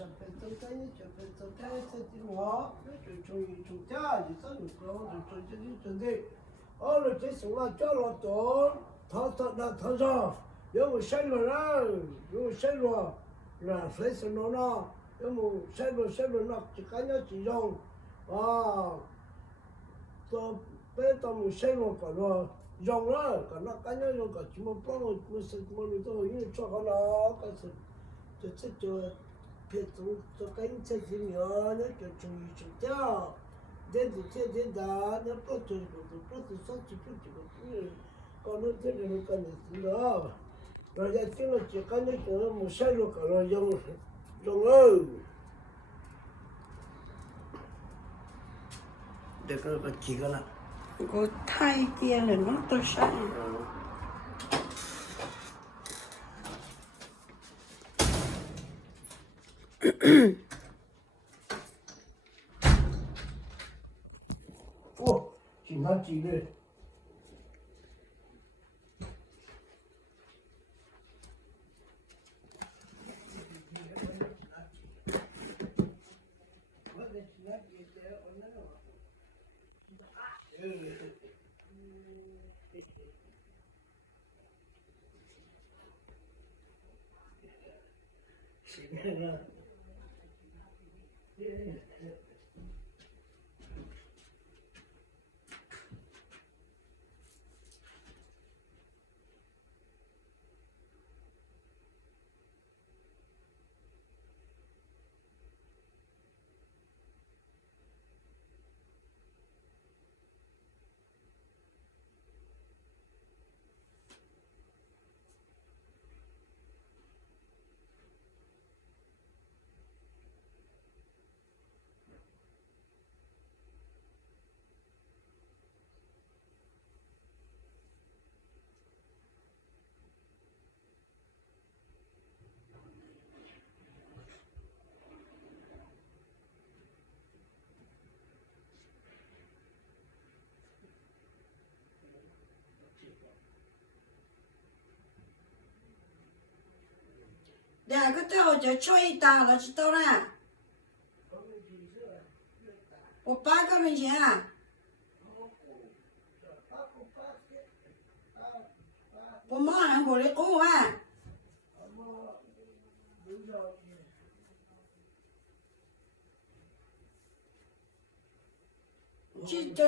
上班走单也上班走单才的话，那就从一从家就走路高，就从这里准备，好了，这送了交了多，他上，要么山路人，要么山路，那谁是弄呢？要么山路那就干要几种，啊，到别到么山路搞了。用了，个那干要用个，怎么帮我是我们都因为做好了，个是就别做干这些面，那就注意注掉，天的，那不做上去不这个，搞那这个干的是的，人家听了就干那个没山路搞了用哦，这个几个了。我太颠了，那都是。哦，经常记得。随便了。两个头就吹大了，知道了？我8个人钱啊。我马上过来过完。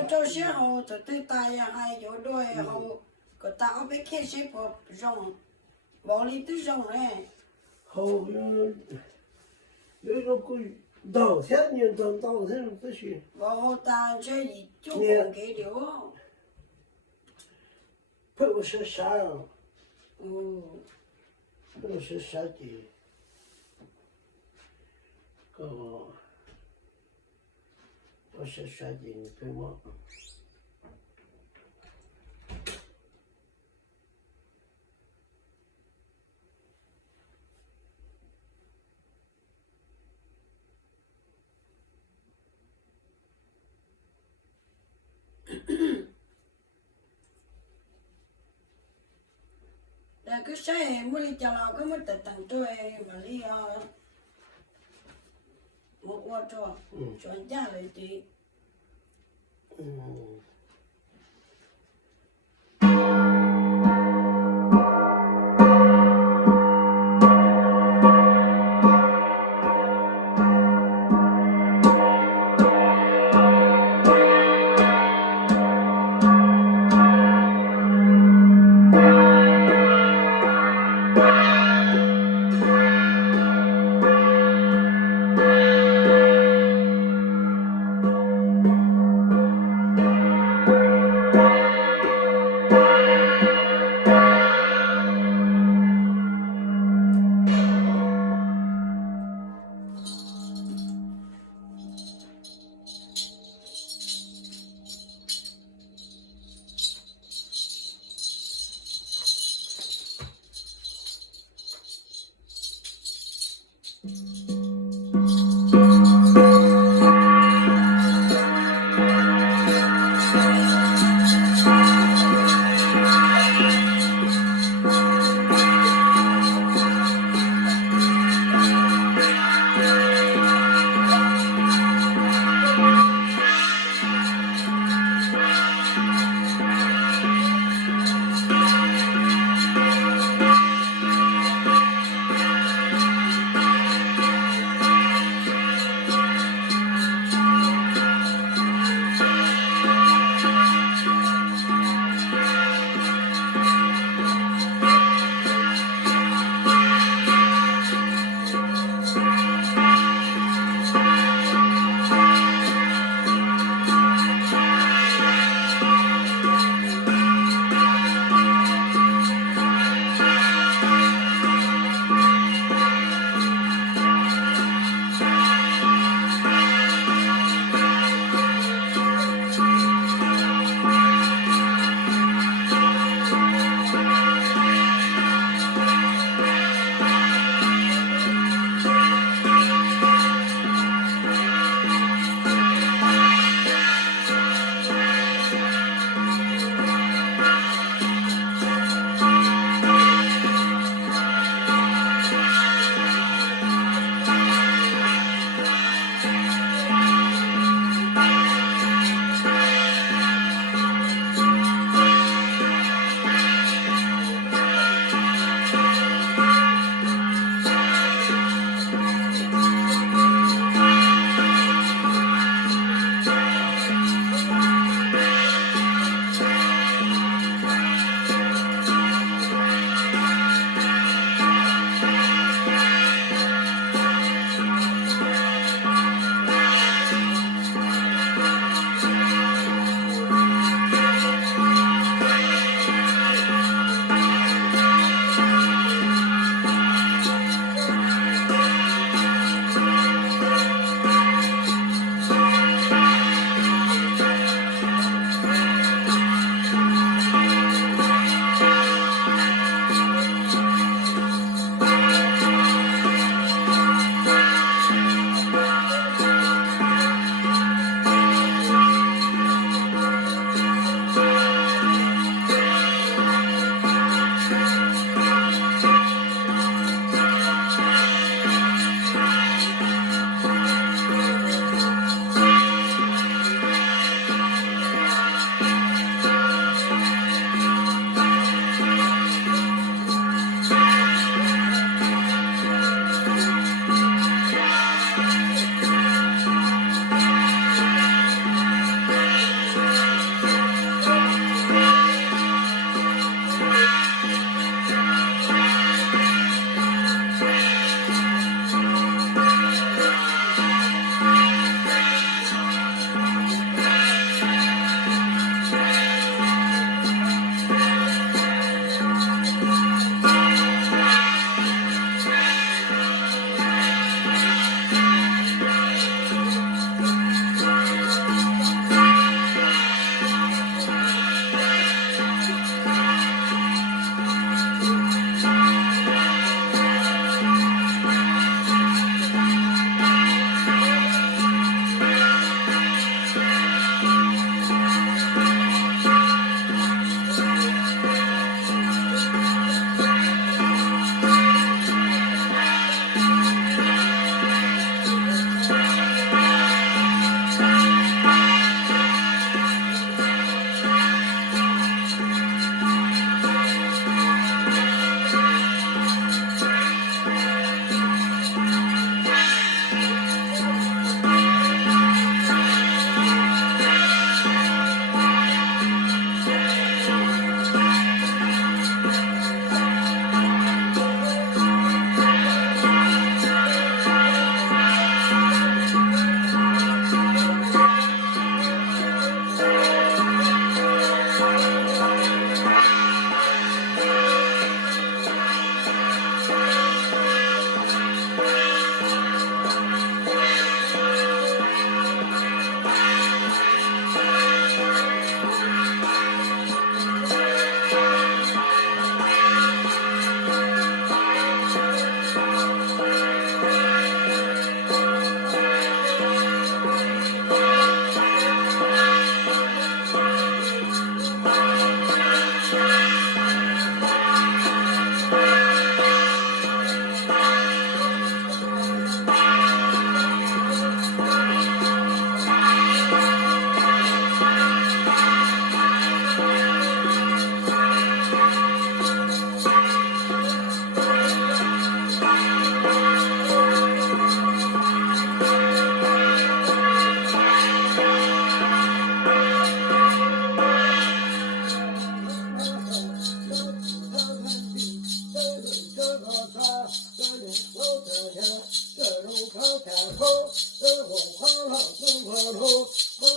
这些后，这对大爷还有多以后，个大被开始不用，往里都用嘞。后有一个稻田年稻田这些。往后大这一就不给了。不是啥。不是啥的。不是啥的，你对吗？那个谁，没里讲了，根本得等着哎，没里啊，我做，专家来的。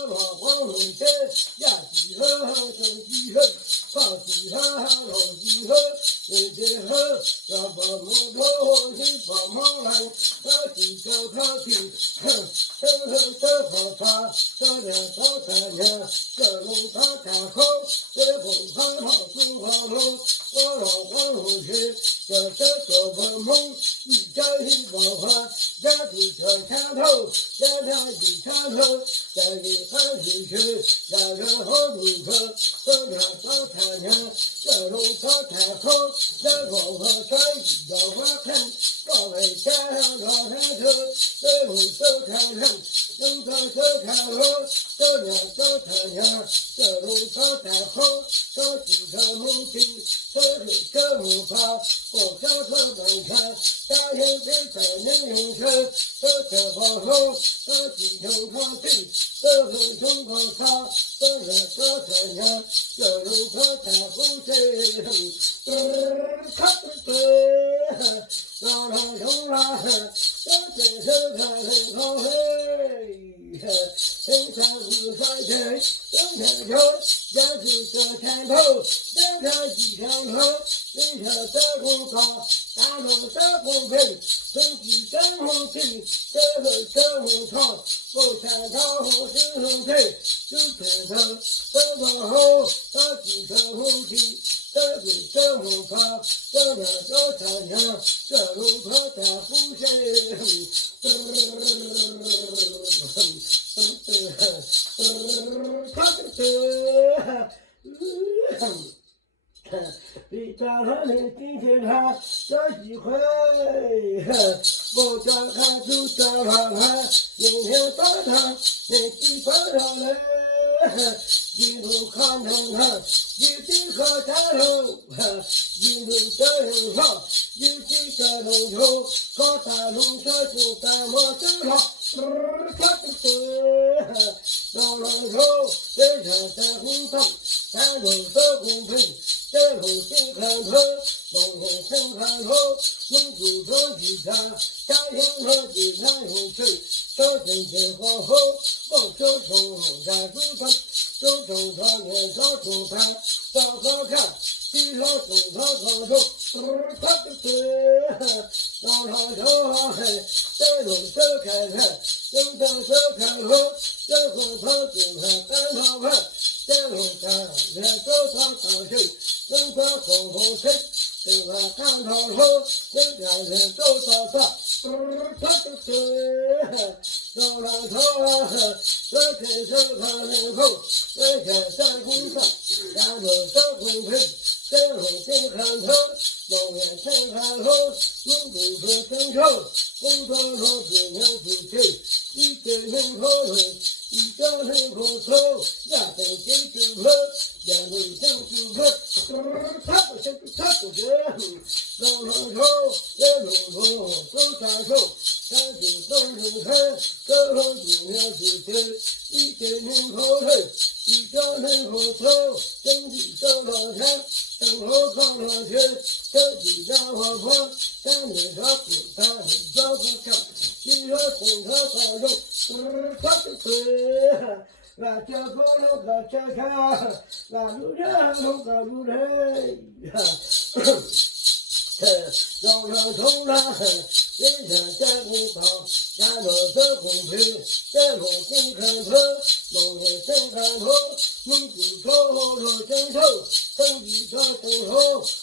老黄龙山，呀几河生几河，放几河老几河，人间河，要把木头去把毛来，把几条靠近，这跑这两条三年，这龙他开口，这红花好中华龙，我老黄龙山，这文梦，一家一宝花，家住这山头，家一山头，家里还是去，家人好路口，这两条三年，这龙他开口，这红花山一要花看，高位山上老山头，这龙手看人。能在这看路，这两条太阳，这路它太好，这几条路径，这路跑，我家这门看，大雁飞在能用车，这好好，这几条靠近，这路中高草，这两条太阳，这路它太好些，老老兄啦，这真是看很好嘿。天山无山水，东山秋，两只这山头，两条几条头，一条这红高，大龙这红皮，身体真红皮，这个这红草，不山草红是红皮，就山头，这个红，这几条红皮。这个这红草，这两条山羊，这龙头在湖水。你家他的今天他这一回，我家看就家他看，明天早上你几分上来，一路看看看，一地可家头，一路这人上，一地这龙头，可大龙车就在我身上。老龙头，这条在红头，山头是红皮，这头心看头，龙头心看头，龙珠头几条，家乡头几条红水，小金金火候，我手冲在竹上，手冲上面找竹盘，找好看，地上种草草头，老老头嘿，这龙手看看。龙头手看后，这红草就看单草看，这龙山连手草草水，龙草红红水，这个单草后，这两人手草草，老老头啊，这天手看人后，这天山红上，山头手红皮，这龙心看头，龙眼心看后，龙骨头真臭，红头头只能出去。一个人口头，一个人口头，两头金猪头，两头金猪头，他不是，龙龙头，这龙头手上手，山猪走路看，这龙今年出去，一个人口头，一个人口头，身体走了看，身后靠了去，这几家伙婆，山里头不看，找不看。一个红头发肉，那这个那个这个，那路人那个路人，老老头啦，人家在红桃，家老在红皮，在红心看头，老人真看头，龙骨头老真臭，身体长身厚，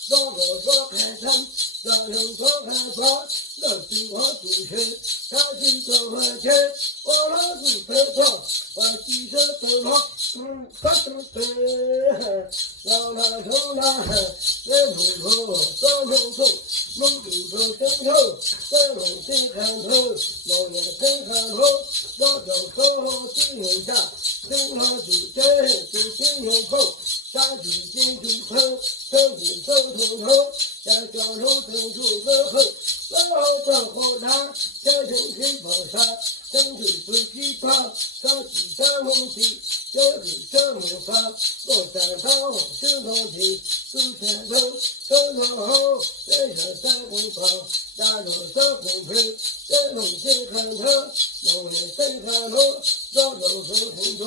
老老少看看，让人多看法。老金花主持，他去做饭去，我老子在床，我记着在床，老老头啦，这龙头高龙头，龙骨头真臭，这龙心看头，老眼真看头，老脚手金龙下，金花主持就金龙头，杀鸡金猪头，手指手头头，在小手伸出个后。老张好长，这身体跑山，身体不虚胖，上几山红旗，这是这么方，我山头石头地，树前头山头后，这是三公房，大路三公坪，这路先看头，农业先看头，早走是红头，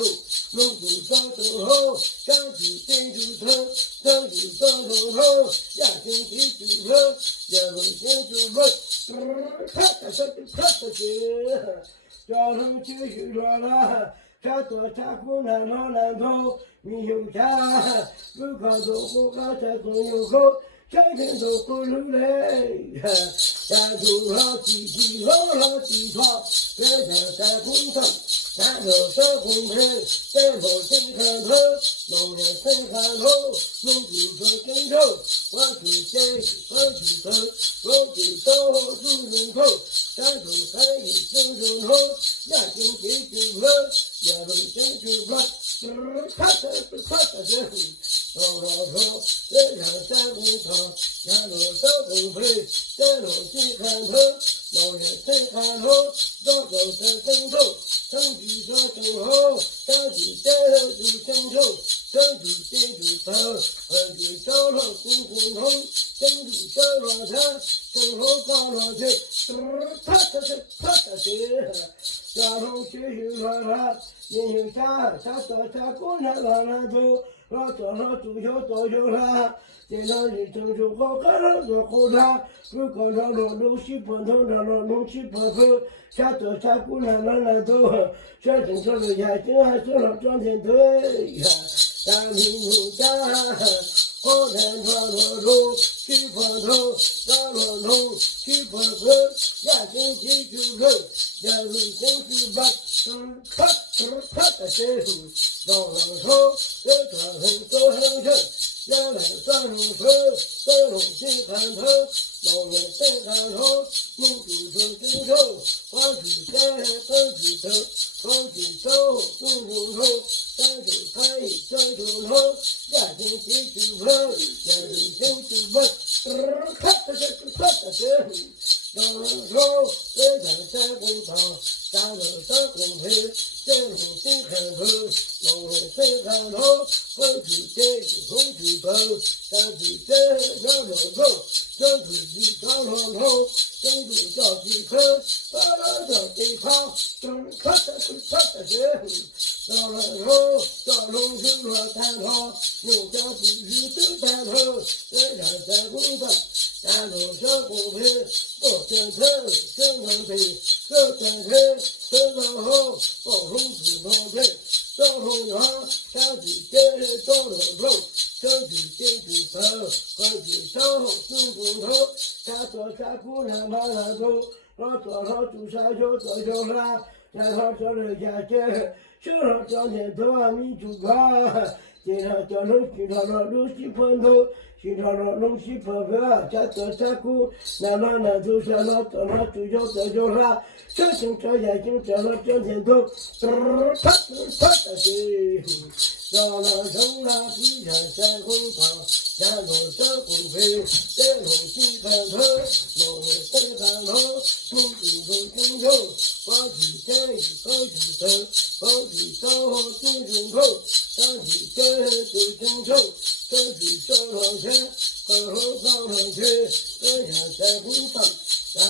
农主早走后，山区先出头，山区早走后，亚青先出头，亚路先出头，咔嚓嚓咔嚓嚓，交通继续转了。山多山苦难忙难头，没有钱，不靠走不靠山总有口，山前走不流泪。山头上起起落落起床，山上山空头，山头山空平，山头山看头，农人山看头，农主说跟头，我去山，我去头，我去到主人口，山头山一正正头，亚青结就了。亚龙真就快，咔嚓咔嚓声，老老头，这样山公堂，亚龙山公配，山龙心看头，老人心看头，早早山正头，城居山正后，山居山后就正头，山居山就头，二居烧了公公头，山居烧了山，正后高了去，咔嚓咔嚓声。交通继续乱了，年轻山山多山苦难乱难走，老早上走小走小了，经常日程就好看了做后山，不搞上路路西坡头上了路西坡口，山多山苦难乱难走，山城上了眼睛还上了撞天腿，山平山好难撞落路西坡头，上落路西坡口，眼睛记住了。亚路先出发，咔咔的声，老老头，这个很走很远，亚来山路头，山路先看头，老人先看头，农主说真头，花枝山山枝头，花枝头种种头，山头开山头头，亚青先出发，亚路先出发，咔的声。老头，这山山公堂，山路山公平，山路先看头，老人先看头，红旗天红旗头，山旗天上了头，山旗地上了头，山主叫几口，巴拉叫几口，咔嚓咔嚓声，老人头，小龙是罗探头，农家必须都探头，这山山公堂。山路山公平，我真疼，真能平，这真疼，真能好，保护子能平，小红娘，山地间照了头，山地间就头，环境上好种公头，山多山苦难忙难走，老早上住山小做小山，山上叫人家见，手上长点头啊米猪瓜。经常叫人去上了路西坡头，去上了路西坡坡，家多山苦，南南南走山上，早上睡觉在脚上，这心这眼睛这了这天头，啪啪的声，到了城南地上山空旁，山路山空飞，山路西看头，路西看头，风景风景头，花旗山一高举头，高举头后金钟头。山去山最正头，山去山上山，河后上上去，山下山空上。